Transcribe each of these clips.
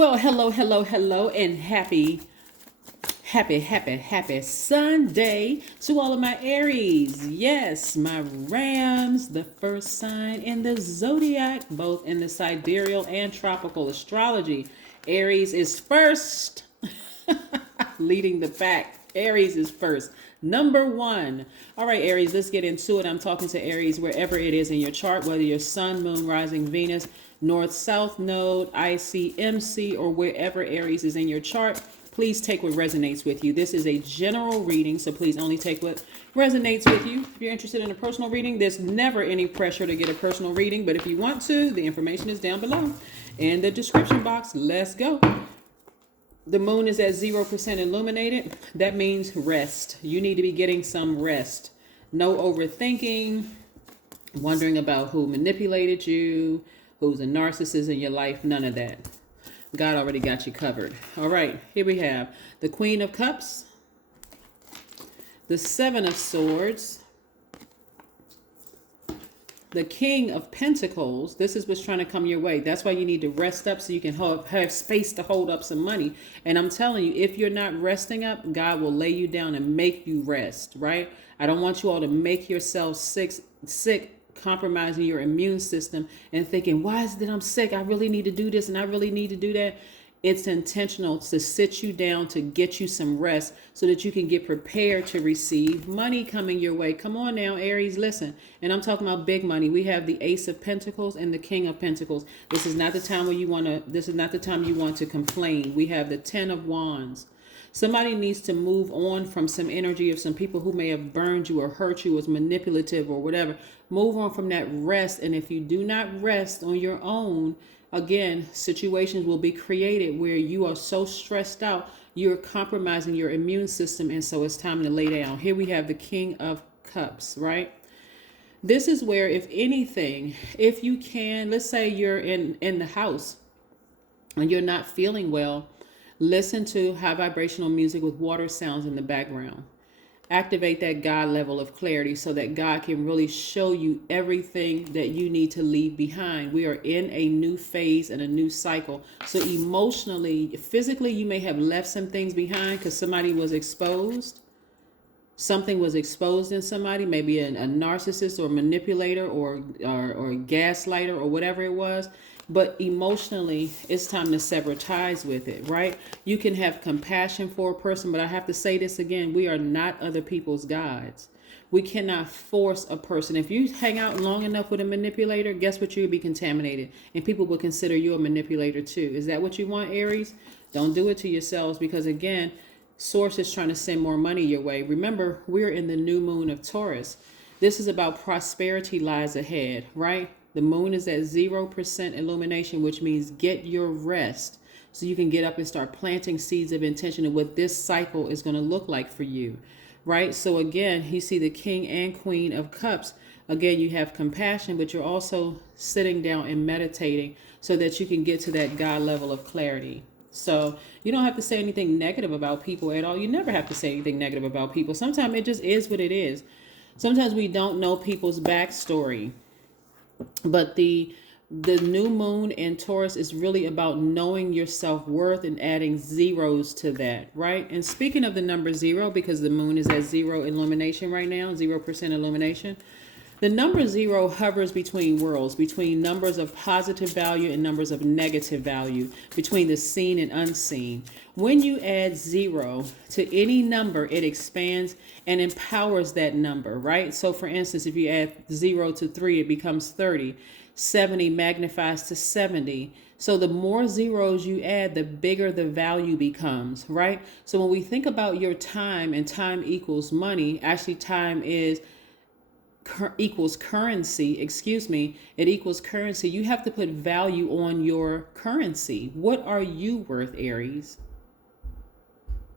Well, hello, and happy Sunday to all of my Aries. Yes, my Rams, the first sign in the Zodiac, both in the sidereal and tropical astrology. Aries is first, leading the pack. Aries is first. Number one. All right, Aries, let's get into it. I'm talking to Aries wherever it is in your chart, whether your sun, moon, rising, Venus, north, south node, IC, MC, or wherever Aries is in your chart. Please take what resonates with you. This is a general reading, so please only take what resonates with you. If you're interested in a personal reading, there's never any pressure to get a personal reading, but if you want to, the information is down below in the description box. Let's go. The moon is at 0% illuminated. That means rest. You need to be getting some rest. No overthinking, wondering about who manipulated you, who's a narcissist in your life, none of that. God already got you covered. All right, here we have the Queen of Cups, the Seven of Swords, the King of Pentacles. This is what's trying to come your way. That's why you need to rest up so you can have space to hold up some money. And I'm telling you, if you're not resting up, God will lay you down and make you rest, right? I don't want you all to make yourselves sick, compromising your immune system and thinking, why is it that I'm sick? I really need to do this and I really need to do that. It's intentional to sit you down to get you some rest so that you can get prepared to receive money coming your way. Come on now, Aries, listen. And I'm talking about big money. We have the Ace of Pentacles and the King of Pentacles. This is not the time where this is not the time you want to complain. We have the Ten of Wands. Somebody needs to move on from some energy of some people who may have burned you or hurt you, was manipulative or whatever. Move on from that rest. And if you do not rest on your own, again, situations will be created where you are so stressed out, you're compromising your immune system. And so it's time to lay down. Here we have the King of Cups, right? This is where, if anything, if you can, let's say you're in the house and you're not feeling well, listen to high vibrational music with water sounds in the background. Activate that God level of clarity so that God can really show you everything that you need to leave behind. We are in a new phase and a new cycle. So emotionally, physically, you may have left some things behind because somebody was exposed. Something was exposed in somebody, maybe a narcissist or manipulator or gaslighter or whatever it was. But emotionally, it's time to sever ties with it, right? You can have compassion for a person, but I have to say this again. We are not other people's gods. We cannot force a person. If you hang out long enough with a manipulator, guess what? You'll be contaminated. And people will consider you a manipulator too. Is that what you want, Aries? Don't do it to yourselves because, again, Source is trying to send more money your way. Remember, we're in the new moon of Taurus. This is about prosperity lies ahead, right? The moon is at 0% illumination, which means get your rest so you can get up and start planting seeds of intention of what this cycle is going to look like for you, right? So again, you see the King and Queen of Cups. Again, you have compassion, but you're also sitting down and meditating so that you can get to that God level of clarity. So you don't have to say anything negative about people at all. You never have to say anything negative about people. Sometimes it just is what it is. Sometimes we don't know people's backstory. But the new moon in Taurus is really about knowing your self-worth and adding zeros to that, right? And speaking of the number 0, because the moon is at 0 illumination right now, 0% illumination, the number 0 hovers between worlds, between numbers of positive value and numbers of negative value, between the seen and unseen. When you add 0 to any number, it expands and empowers that number, right? So for instance, if you add 0 to 3, it becomes 30. 70 magnifies to 70. So the more zeros you add, the bigger the value becomes, right? So when we think about your time and time equals money, actually time equals currency, it equals currency. You have to put value on your currency. What are you worth, Aries?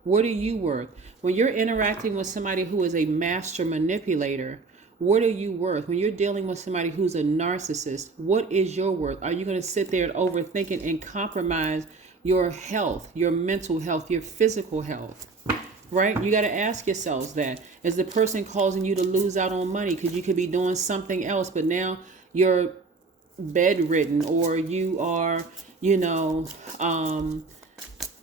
What are you worth? When you're interacting with somebody who is a master manipulator, what are you worth? When you're dealing with somebody who's a narcissist, what is your worth? Are you going to sit there and overthink it and compromise your health, your mental health, your physical health? Right? You got to ask yourselves that. Is the person causing you to lose out on money? Because you could be doing something else, but now you're bedridden, or you are, you know,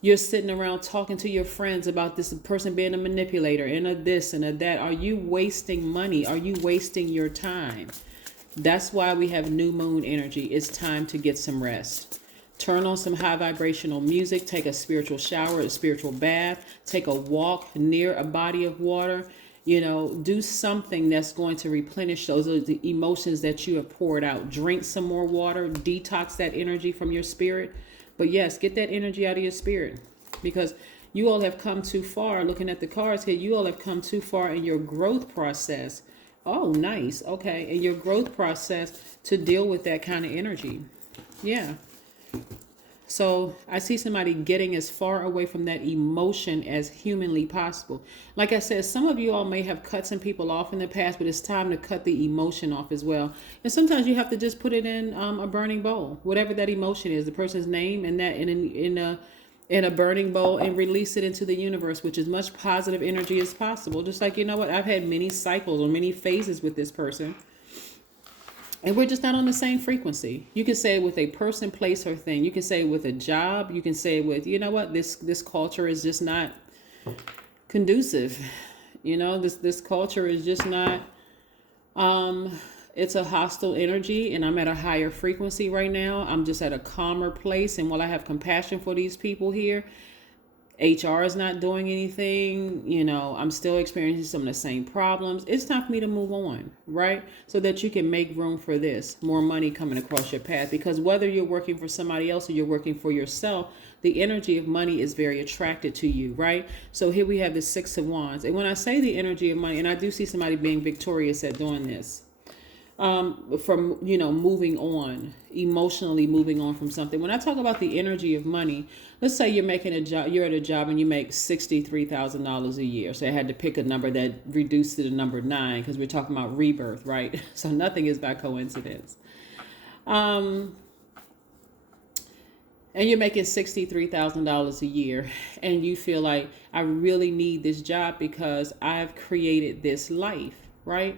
you're sitting around talking to your friends about this person being a manipulator and a this and a that. Are you wasting money? Are you wasting your time? That's why we have new moon energy. It's time to get some rest. Turn on some high vibrational music, take a spiritual shower, a spiritual bath, take a walk near a body of water. You know, do something that's going to replenish those are the emotions that you have poured out. Drink some more water, detox that energy from your spirit. But yes, get that energy out of your spirit, because you all have come too far. Looking at the cards here, you all have come too far in your growth process. Oh, nice. Okay. In your growth process to deal with that kind of energy. Yeah. So I see somebody getting as far away from that emotion as humanly possible. Like I said, some of you all may have cut some people off in the past, but it's time to cut the emotion off as well. And sometimes you have to just put it in a burning bowl, whatever that emotion is, the person's name, and that in a burning bowl, and release it into the universe with as much positive energy as possible. Just like, you know what, I've had many cycles or many phases with this person, and we're just not on the same frequency. You can say it with a person, place, or thing. You can say it with a job. You can say it with, you know what, this culture is just not conducive. You know, this culture is just not, it's a hostile energy, and I'm at a higher frequency right now. I'm just at a calmer place. And while I have compassion for these people here, HR is not doing anything. You know, I'm still experiencing some of the same problems. It's time for me to move on, right? So that you can make room for this, more money coming across your path. Because whether you're working for somebody else or you're working for yourself, the energy of money is very attracted to you, right? So here we have the Six of Wands. And when I say the energy of money, and I do see somebody being victorious at doing this, from, you know, moving on, emotionally moving on from something. When I talk about the energy of money, let's say you're making a job, you're at a job and you make $63,000 a year. So I had to pick a number that reduced to the number 9, because we're talking about rebirth, right? So nothing is by coincidence. And you're making $63,000 a year, and you feel like, I really need this job because I've created this life, right?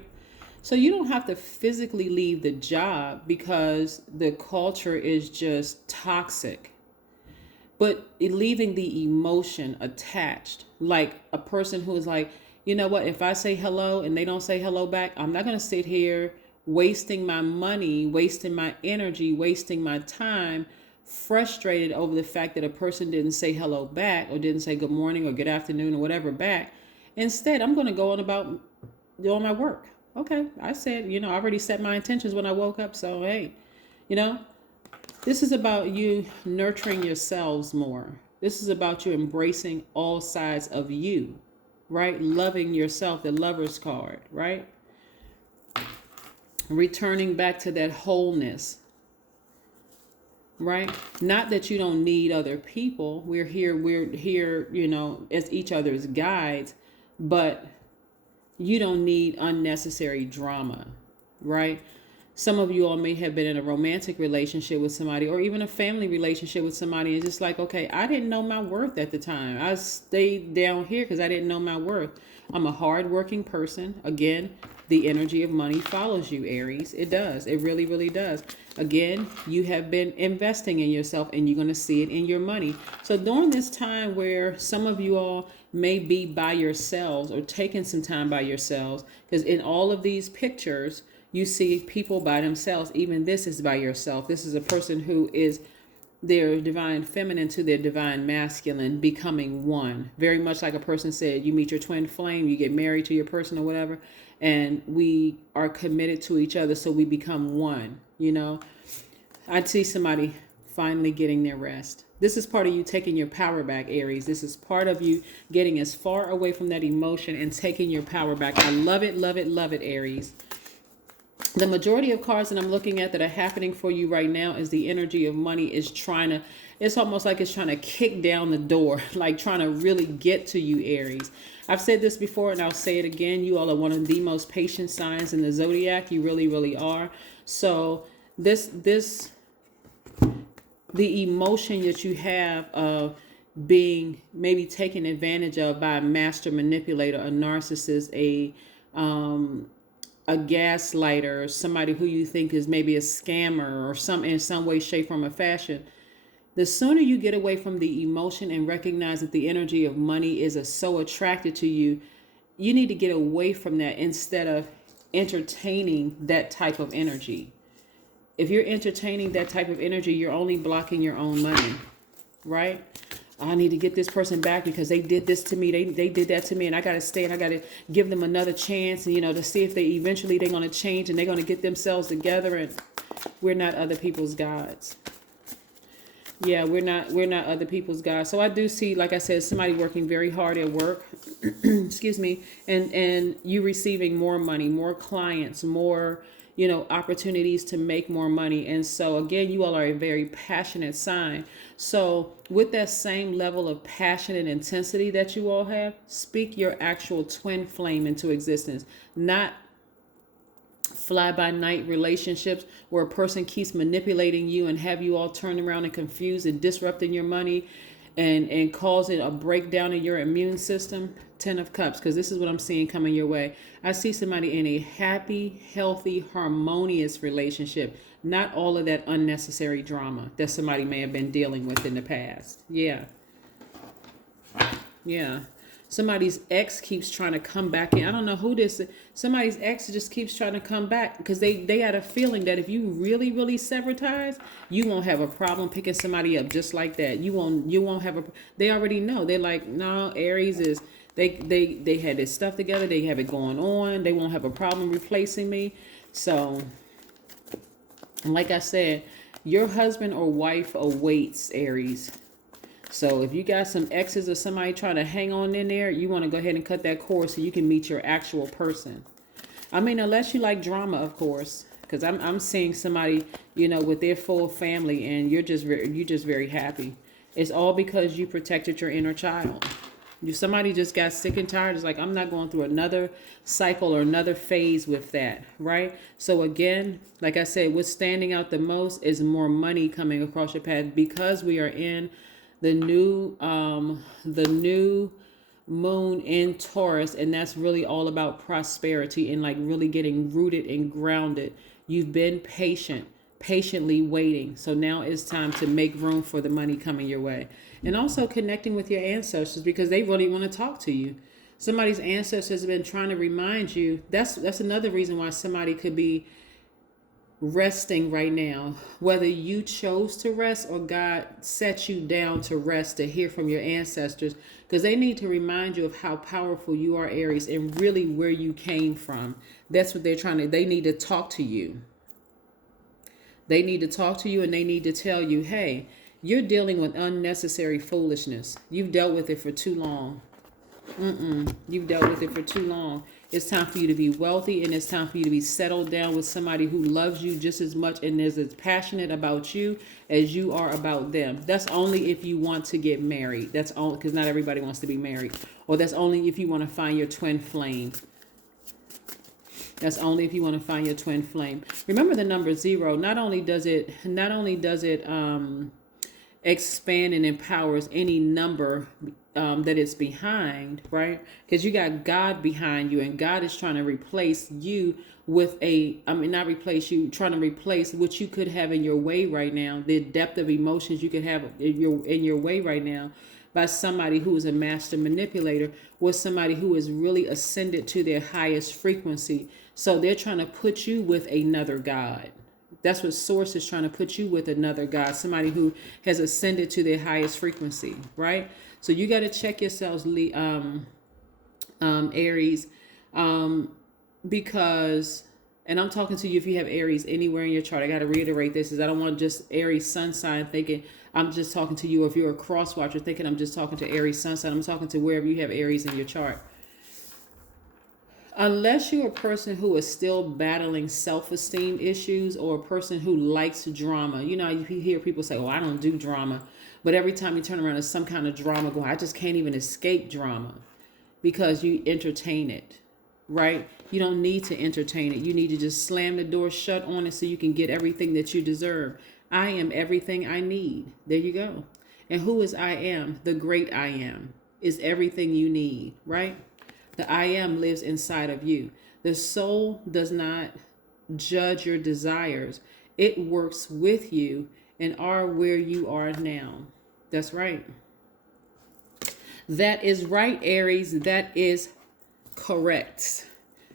So you don't have to physically leave the job because the culture is just toxic, but leaving the emotion attached, like a person who is like, you know what, if I say hello and they don't say hello back, I'm not going to sit here wasting my money, wasting my energy, wasting my time, frustrated over the fact that a person didn't say hello back, or didn't say good morning or good afternoon or whatever back. Instead, I'm going to go on about doing my work. Okay, I said, you know, I already set my intentions when I woke up. So, hey, you know, this is about you nurturing yourselves more. This is about you embracing all sides of you, right? Loving yourself, the Lover's card, right? Returning back to that wholeness, right? Not that you don't need other people. We're here, you know, as each other's guides, but you don't need unnecessary drama, right? Some of you all may have been in a romantic relationship with somebody, or even a family relationship with somebody, and just like, okay, I didn't know my worth at the time. I stayed down here because I didn't know my worth. I'm a hardworking person. Again, the energy of money follows you, Aries. It does. It really, really does. Again, you have been investing in yourself, and you're going to see it in your money. So during this time where some of you all may be by yourselves or taking some time by yourselves, because in all of these pictures, you see people by themselves. Even this is by yourself. This is a person who is their divine feminine to their divine masculine, becoming one. Very much like a person said, you meet your twin flame, you get married to your person or whatever, and we are committed to each other, so we become one, you know. I'd see somebody finally getting their rest. This is part of you taking your power back, Aries. This is part of you getting as far away from that emotion and taking your power back. I love it, love it, love it, Aries. The majority of cards that I'm looking at that are happening for you right now is the energy of money is trying to, it's almost like it's trying to kick down the door, like trying to really get to you, Aries. I've said this before and I'll say it again. You all are one of the most patient signs in the Zodiac. You really, really are. So the emotion that you have of being maybe taken advantage of by a master manipulator, a narcissist, a a gaslighter, or somebody who you think is maybe a scammer or some in some way, shape, form, or fashion, the sooner you get away from the emotion and recognize that the energy of money is so attracted to you, you need to get away from that instead of entertaining that type of energy. If you're entertaining that type of energy, you're only blocking your own money, right? I need to get this person back because they did this to me. They did that to me, and I got to stay and I got to give them another chance, and, to see if they're going to change and they're going to get themselves together. And we're not other people's gods. Yeah, we're not other people's gods. So I do see, like I said, somebody working very hard at work, excuse me, and you receiving more money, more clients, more, opportunities to make more money. And so again, you all are a very passionate sign. So with that same level of passion and intensity that you all have, speak your actual twin flame into existence, not fly-by-night relationships where a person keeps manipulating you and have you all turned around and confused and disrupting your money and causing a breakdown in your immune system. 10 of Cups, because this is what I'm seeing coming your way. I see somebody in a happy, healthy, harmonious relationship, not all of that unnecessary drama that somebody may have been dealing with in the past. Yeah. Somebody's ex keeps trying to come back in. I don't know who this is. Somebody's ex just keeps trying to come back because they had a feeling that if you really, really sever ties, you won't have a problem picking somebody up just like that. You won't have they already know. They're like, no, Aries is, they had this stuff together. They have it going on. They won't have a problem replacing me. So, like I said, your husband or wife awaits, Aries. So if you got some exes or somebody trying to hang on in there, you want to go ahead and cut that cord so you can meet your actual person. I mean, unless you like drama, of course, because I'm seeing somebody, with their full family, and you're just very happy. It's all because you protected your inner child. Somebody just got sick and tired. It's like, I'm not going through another cycle or another phase with that, right? So again, like I said, what's standing out the most is more money coming across your path because we are in the new moon in Taurus, and that's really all about prosperity and like really getting rooted and grounded. You've been patiently waiting. So now it's time to make room for the money coming your way. And also connecting with your ancestors because they really want to talk to you. Somebody's ancestors have been trying to remind you. That's another reason why somebody could be resting right now, whether you chose to rest or God set you down to rest to hear from your ancestors, because they need to remind you of how powerful you are, Aries, and really where you came from. That's what they need to talk to you. They need to talk to you and they need to tell you, hey, you're dealing with unnecessary foolishness. You've dealt with it for too long. You've dealt with it for too long. It's time for you to be wealthy, and it's time for you to be settled down with somebody who loves you just as much and is as passionate about you as you are about them. That's only if you want to get married. That's all, because not everybody wants to be married. Or that's only if you want to find your twin flame. That's only if you want to find your twin flame. Remember the number 0. Not only does it expand and empowers any number that it's behind, right? Because you got God behind you, and God is trying to replace you with not replace you, trying to replace what you could have in your way right now, the depth of emotions you could have in your way right now, by somebody who is a master manipulator, with somebody who is really ascended to their highest frequency. So they're trying to put you with another God. That's what Source is trying to put you with, another God, somebody who has ascended to their highest frequency, right? So you got to check yourselves, Aries, because, and I'm talking to you if you have Aries anywhere in your chart. I got to reiterate this, is I don't want just Aries sun sign thinking I'm just talking to you. If you're a cross watcher thinking I'm just talking to Aries sun sign, I'm talking to wherever you have Aries in your chart. Unless you're a person who is still battling self-esteem issues, or a person who likes drama. You hear people say, oh, I don't do drama. But every time you turn around, there's some kind of drama going. I just can't even escape drama, because you entertain it, right? You don't need to entertain it. You need to just slam the door shut on it so you can get everything that you deserve. I am everything I need. There you go. And who is I am? The great I am is everything you need, right? The I am lives inside of you. The soul does not judge your desires. It works with you and are where you are now. That's right. That is right, Aries. That is correct.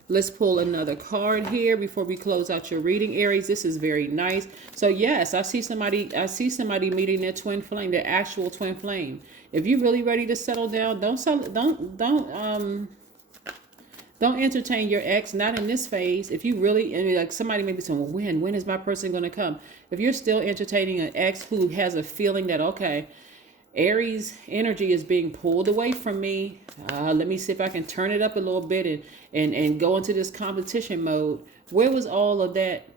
Let's pull another card here before we close out your reading, Aries. This is very nice. So yes, I see somebody meeting their twin flame, their actual twin flame. If you're really ready to settle down, don't entertain your ex, not in this phase. If you really, I mean, like somebody may be saying, well, when is my person going to come? If you're still entertaining an ex who has a feeling that, okay, Aries energy is being pulled away from me. Let me see if I can turn it up a little bit and go into this competition mode. Where was all of that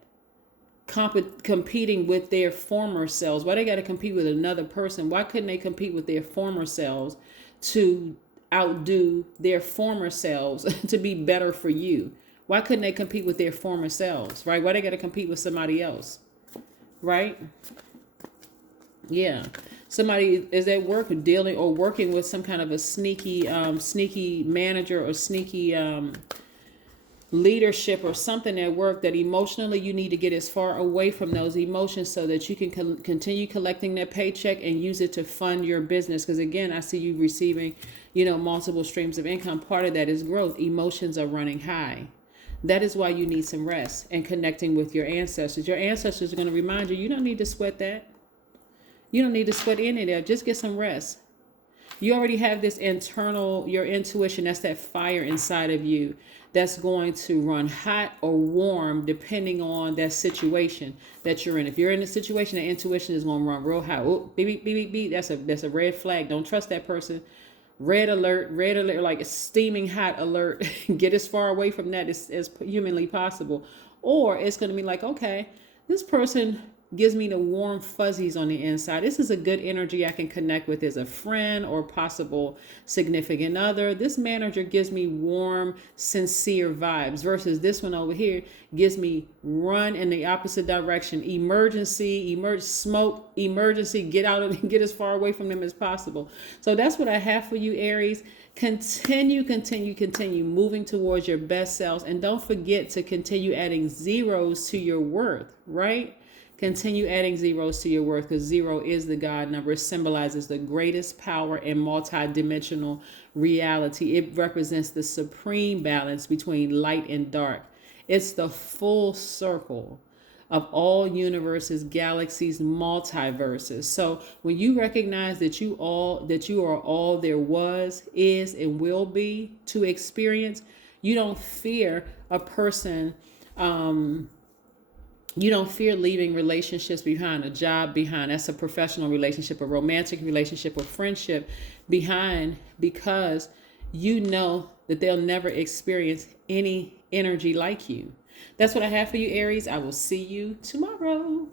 competing with their former selves? Why they got to compete with another person? Why couldn't they compete with their former selves to outdo their former selves to be better for you? Why couldn't they compete with their former selves, right? Why they got to compete with somebody else, right? Yeah. Somebody is at work dealing or working with some kind of a sneaky manager or sneaky leadership or something at work that emotionally you need to get as far away from those emotions so that you can continue collecting that paycheck and use it to fund your business. Because again, I see you receiving, multiple streams of income. Part of that is growth. Emotions are running high. That is why you need some rest and connecting with your ancestors. Your ancestors are going to remind you, you don't need to sweat that. You don't need to sweat any of that. Just get some rest. You already have this internal, your intuition, that's that fire inside of you that's going to run hot or warm depending on that situation that you're in. If you're in a situation, the intuition is going to run real hot. Oh, beep, beep, beep, beep, beep. That's a red flag. Don't trust that person. Red alert, like a steaming hot alert. Get as far away from that as humanly possible. Or it's going to be like, okay, this person gives me the warm fuzzies on the inside. This is a good energy I can connect with as a friend or possible significant other. This manager gives me warm, sincere vibes versus this one over here gives me run in the opposite direction. Emergency, smoke, emergency, get out of get as far away from them as possible. So that's what I have for you, Aries. Continue moving towards your best selves. And don't forget to continue adding zeros to your worth, right? Continue adding zeros to your worth because 0 is the God number. It symbolizes the greatest power in multidimensional reality. It represents the supreme balance between light and dark. It's the full circle of all universes, galaxies, multiverses. So when you recognize that you are all there was, is, and will be to experience, you don't fear a person. You don't fear leaving relationships behind, a job behind. That's a professional relationship, a romantic relationship, a friendship behind, because you know that they'll never experience any energy like you. That's what I have for you, Aries. I will see you tomorrow.